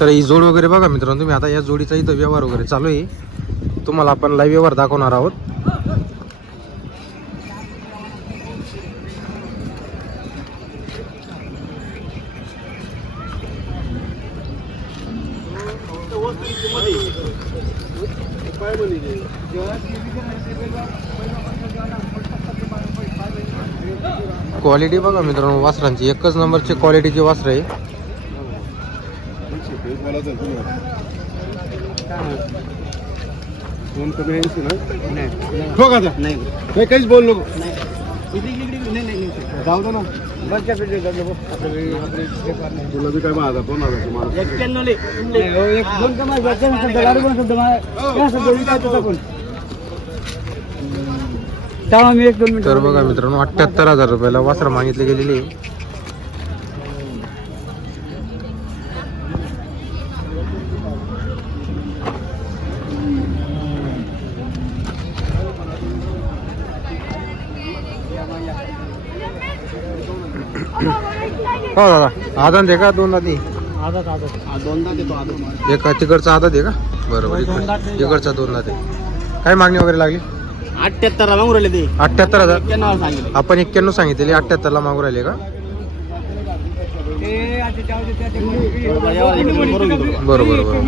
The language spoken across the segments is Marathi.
तर ही जोड वगैरे बघा मित्रांनो तुम्ही. आता या जोडीचा इथं व्यवहार वगैरे चालू आहे. तुम्हाला आपण लाईव्ह व्यवहार दाखवणार आहोत. क्वालिटी बघा मित्रांनो वासरांची. एकच नंबरची क्वालिटीची वासर आहे. दोन कमी ऐंशी ना? हो का नाही. नाही काहीच बोल नको. जाऊ दे ना. तुला बी काय माझा फोन आला तुम्हाला मी एक दोन मिनिट. तर बघा मित्रांनो अठ्याहत्तर हजार रुपयाला वासर मागितले गेलेली. हो दादा आदान दे का दोन दादी आदत आदत. दोनदा देतो आता एक तिकडचा आदात आहे का? बरोबर इकडे- इकडचा दोन दात आहे काय मागणी वगैरे लागली? अठ्याहत्तर मागून राहिले ते. अठ्याहत्तर हजार. एक्क्याण्णव सांगितले. आपण एक्क्याण्णव सांगितलेले अठ्याहत्तरला मागू राहिले का? बरोबर बरोबर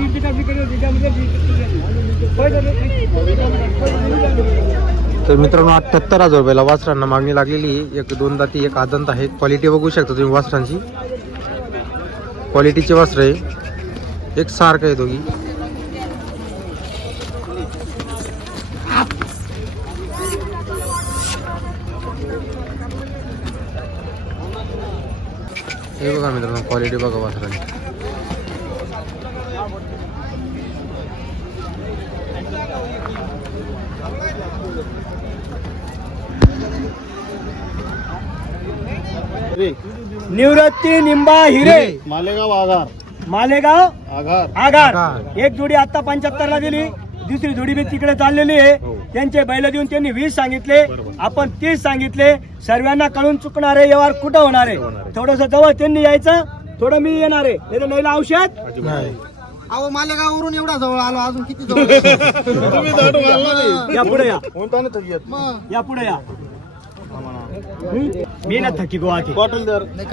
तर मित्रांनो अठ्ठ्याहत्तर हजार रुपयाला वासरांना मागणी लागलेली एक दोन दाती एक आदंत आहे. क्वालिटी बघू शकता तुम्ही वासरांची. क्वालिटीचे वासर आहे. एक सारखं आहे दोघी. हे बघा मित्रांनो क्वालिटी बघा वासरांची. निवृत्ती निंबा हिरे. मालेगाव आधार मालेगाव आगार. आगार. एक जोडी आता पंच्याहत्तर ला दिली. दुसरी जोडी बी तिकडे चाललेली आहे. हो. त्यांचे बैल देऊन त्यांनी वीस सांगितले. आपण तीस सांगितले. सर्वांना कळून चुकणार आहे. व्यवहार कुठं होणार आहे? थोडस जवळ त्यांनी यायचं. थोडं मी येणार आहे. नाही नाहीला औषध? अहो मालेगाववरून एवढा जवळ आलो अजून किती जवळ? या पुढे या. या पुढे या. मी ना थकी गोवा ते नाही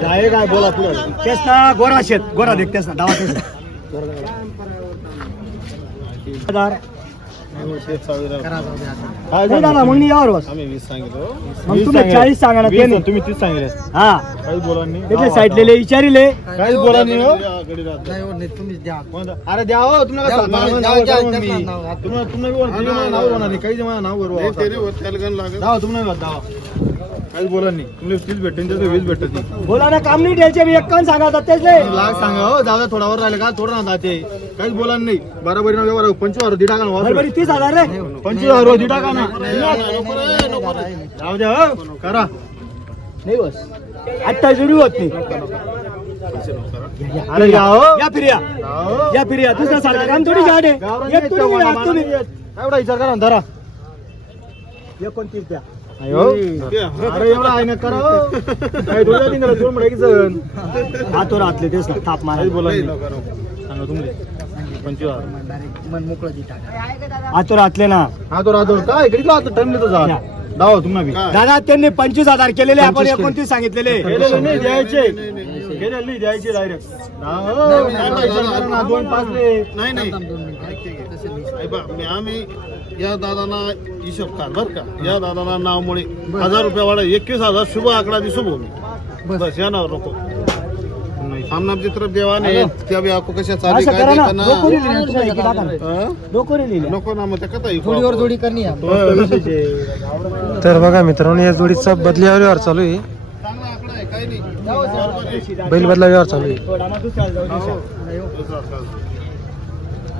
काय काय बोला पुढे. तेच ना गोरा शेत गोरा देख तेच ना डावा तेच ना. हजार. करा जाऊ दे आता. नाही दादा मग मी यावर बस. आम्ही वीस सांगितलं. मग तुम्ही चाळीस सांगा ना त्यांनी. तुम्ही तीस सांगितले. हा. काहीच बोला नाही. साईडलेले विचारिले. काहीच बोला नाही हो. नाही हो, अरे द्या हो. तुम्हाला द्या, काय द्या, सांगणार? द्या, नाव द्या, करून द्या, मी. नाव, नाव. तुम्हाला तुम्हाला बी म्हणतो, तुम्हाला नाव नाही. काही मला नाव करू दावा तुम्हाला बी दावा काहीच बोला नाही. भेटेन त्याचं वीस भेटत नाही. बोला ना काम नाही द्यायचे मी एक्कावन्न सांगा तेच नाही लाख सांगा हो. दादा थोडावर राहिले का? थोडं ना ते काहीच बोला नाही. बरोबर ना व्यवहार. पंचवीस हजार दिटा का. बरोबर तीस हजार रे. पंचवीस हजार दिटा का ना? जाऊ द्या हो. करा. नाही बस आत्ता जुडी होत नाही. अरे या हो. या फिर या हो. या फिर या दुसऱ्या सारखं काम थोडी आहे. गावरान एक थोडी वेळ तुम्ही एवढा विचार करा ना धरा. एकोणतीस द्या. अयो. अरे एवढा आहे ना करा हो. काय दोन एक जण. हातवर तेच ना थाप मारा काहीच बोला नाही. सांगा ना. हा काय इकडे आता टाइम जा. दावा तुम्हाला बी दादा त्यांनी पंचवीस हजार केलेले आपण एकोणतीस सांगितलेले. केलेलं नाही द्यायचे. केलेलं नाही द्यायचे डायरेक्ट दोन पाच नाही नाही. आम्ही या दादांना हिशोब काढ बर का. या दादांना नावमुळे हजार रुपये वाढा. एकवीस हजार शुभ आकडा दि शुभ होमी बस या नाव नको. सामना चित्र देवाने त्या बी आपको कशा चाली काय देताना डोकोरी लिहिलं. हं? नको ना मग कथा जोडी करणी तर बघा मित्रांनो या जोडीचा बदल्या व्यवहार चालू आहे. चांगला आकडा आहे काही नाही. बैल बदला व्यवहार चालू आहे.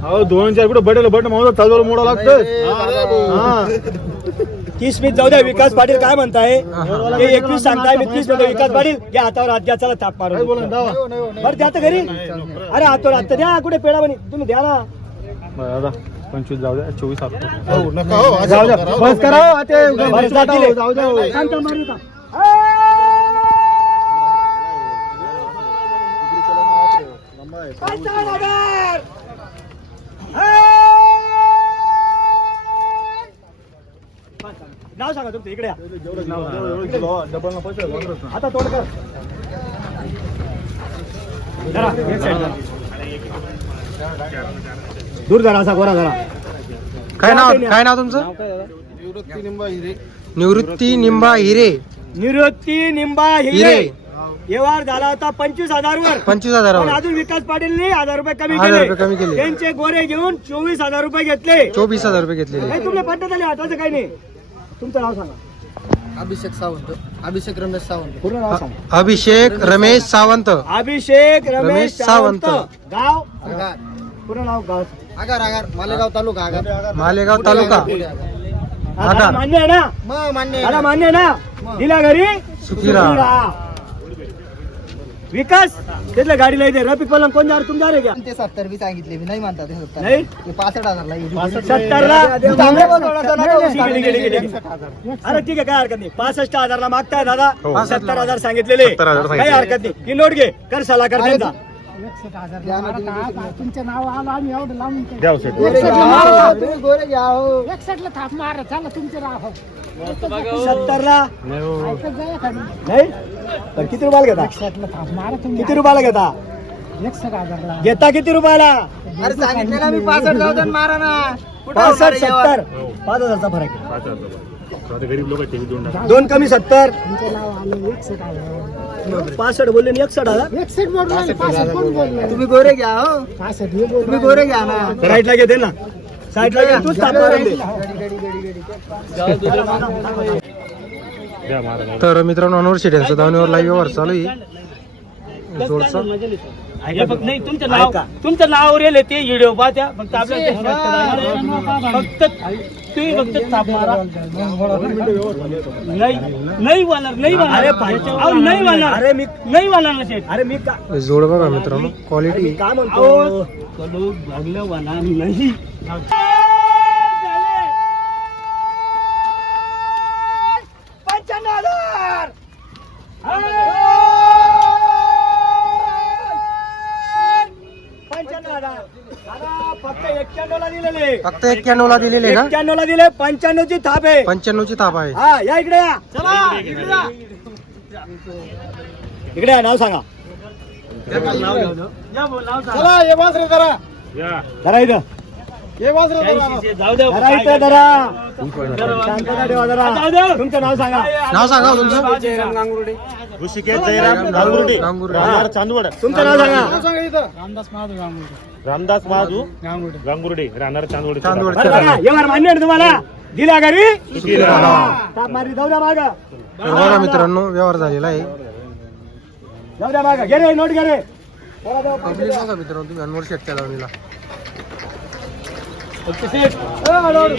थोडा मग दुसऱ्याला जाऊ दे. हो दोन चार कुठे बटेल बट मावलं चालू मोडा लागतं हा. तीस मीच जाऊ द्या विकास पाटील काय म्हणताय? ते एकवीस सांगताय मी तीस देतो विकास पाटील या हातावर हात द्या चला थाप काय मारून बोला दावा बरं द्या तर घरी. अरे हातावर हात द्या कुठे पेडा बनी तुम्ही द्या ना. पंचवीस जाऊ द्या चोवीस हात हो, हो जाऊ द्या. करा. बस करा. जाऊ द्या हो. थांब, सांगा तुमचं इकडे या. डबल ना पैसे वापरत ना. आता तोड कर. जरा, एक side जरा. दूर जरा असा गोरा जरा. काय नाव काय नाव तुमचं? निवृत्ती निंबा हिरे. निवृत्ती निंबा हिरे. निवृत्ती निंबा हिरे. हिरे. व्यवहार झाला होता पंचवीस हजार वर पंचवीस पण हजारावर अजून विकास पाटीलने हजार रुपये कमी हजार केले. रुपये कमी केले. त्यांचे गोरे घेऊन चोवीस हजार रुपये घेतले. चोवीस हजार रुपये घेतलेले. नाही तुमले पट्ट्यात आले आठवायचं काही नाही. तुमचं नाव सांगा. अभिषेक सावंत. अभिषेक रमेश सावंत. पूर्ण नाव सांगा. अभिषेक रमेश सावंत. अभिषेक रमेश रमेश सावंत. सावंत. गाव? आगार. पूर्ण नाव गाव आगार आगार. मालेगाव तालुका आगार. मालेगाव तालुका. हा, मान्य आहे ना? मान्य दादा मान्य आहे ना? दिला घरी? सुखी राहा. विकास? तिथल्या गाडीला इथे रफिक पलंग कोण जा कोण जा रे क्या ते सत्तर बी सांगितले मी नाही म्हणतात ते सत्तर. नाही? ते पासष्ट हजारला येईल. सत्तरला? चांगलं बोल. आहे. अरे ठीक आहे काय हरकत नाही. पासष्ट हजारला मागताय दादा. हो. सत्तर हजार सांगितलेले. काही. हरकत नाही. ही नोट घे. कर सलाहकार त्यांचा द्या हो, सेट. गोरे घ्या हो, तुम्ही गोरे घ्या हो. सत्तरला? नाही तर किती रुपयाला घेता? किती रुपयाला घेता? घेता किती रुपयाला? अरे सांगितले ना मी पासष्ट जाऊ दे मारा ना. कुठं होणार पासष्ट जेवण? सत्तर पाच हजारचा फरक आहे. पाच हजार रुपये. गरीब लोक टीव्ही देऊन टाका दोन कमी सत्तर. पासष्ट बोलले आणि एकसठ हजार तुम्ही गोरे घ्या हो. तुम्ही गोरे घ्या ना. साईडला घेते ना. साईडला घे तूच तर मित्रांनो अनवर यांचं धावणीवर लाईव्ह व्यवहार चालू आहे. जोडचा हे फक्त? नाही तुमचं नाव तुमचं नाव रेल ते व्हिडिओ पाहत्या. फक्त आपल्याला फक्त तुम्ही फक्त थाप मारा. नाही नाही वाणार नाही वाणार अरे पाहिजे. अहो, नाही वाणार अरे मी नाही वाणार ना शेठ. अरे मी का जोड बघा मित्रांनो क्वालिटी काय म्हणतो? कलो भागलं वाणार नाही. फक्त एक्क्याण्णव ला दिलेले का? एक्क्याण्णव ला दिले पंच्याण्णव ची थाप आहे. पंच्याण्णव ची ताप आहे. हा या इकडे या. चला इकडे या. इकडे या नाव सांगा. चला ये वासरे जरा. या जरा इथं. ये वासरे जरा. जाऊ द्या जरा इथं जरा. शांतता ठेवा जरा. तुमचं नाव सांगा. नाव सांगा हो तुमचं. ऋषिकेश जयराम गांगुर्डे. गांगुर्डे. राहणार चांदवड. तुमचं नाव सांगा. रामदास महाजू गांगुर्डे राहणार चांदवड चांदवड. बरं बघा व्यवहार मान्य आहे ना तुम्हाला दिला घरी सुखी राहा. ताप मारी जाऊ द्या माग तर बघा मित्रांनो व्यवहार झालेला आहे जाऊ द्या माग घे रे नोट घे रे चला जाऊ. पब्लिक बघा मित्रांनो तुम्ही अनवर शेटच्या धावणीला फक्त शेठ. ए, नोट.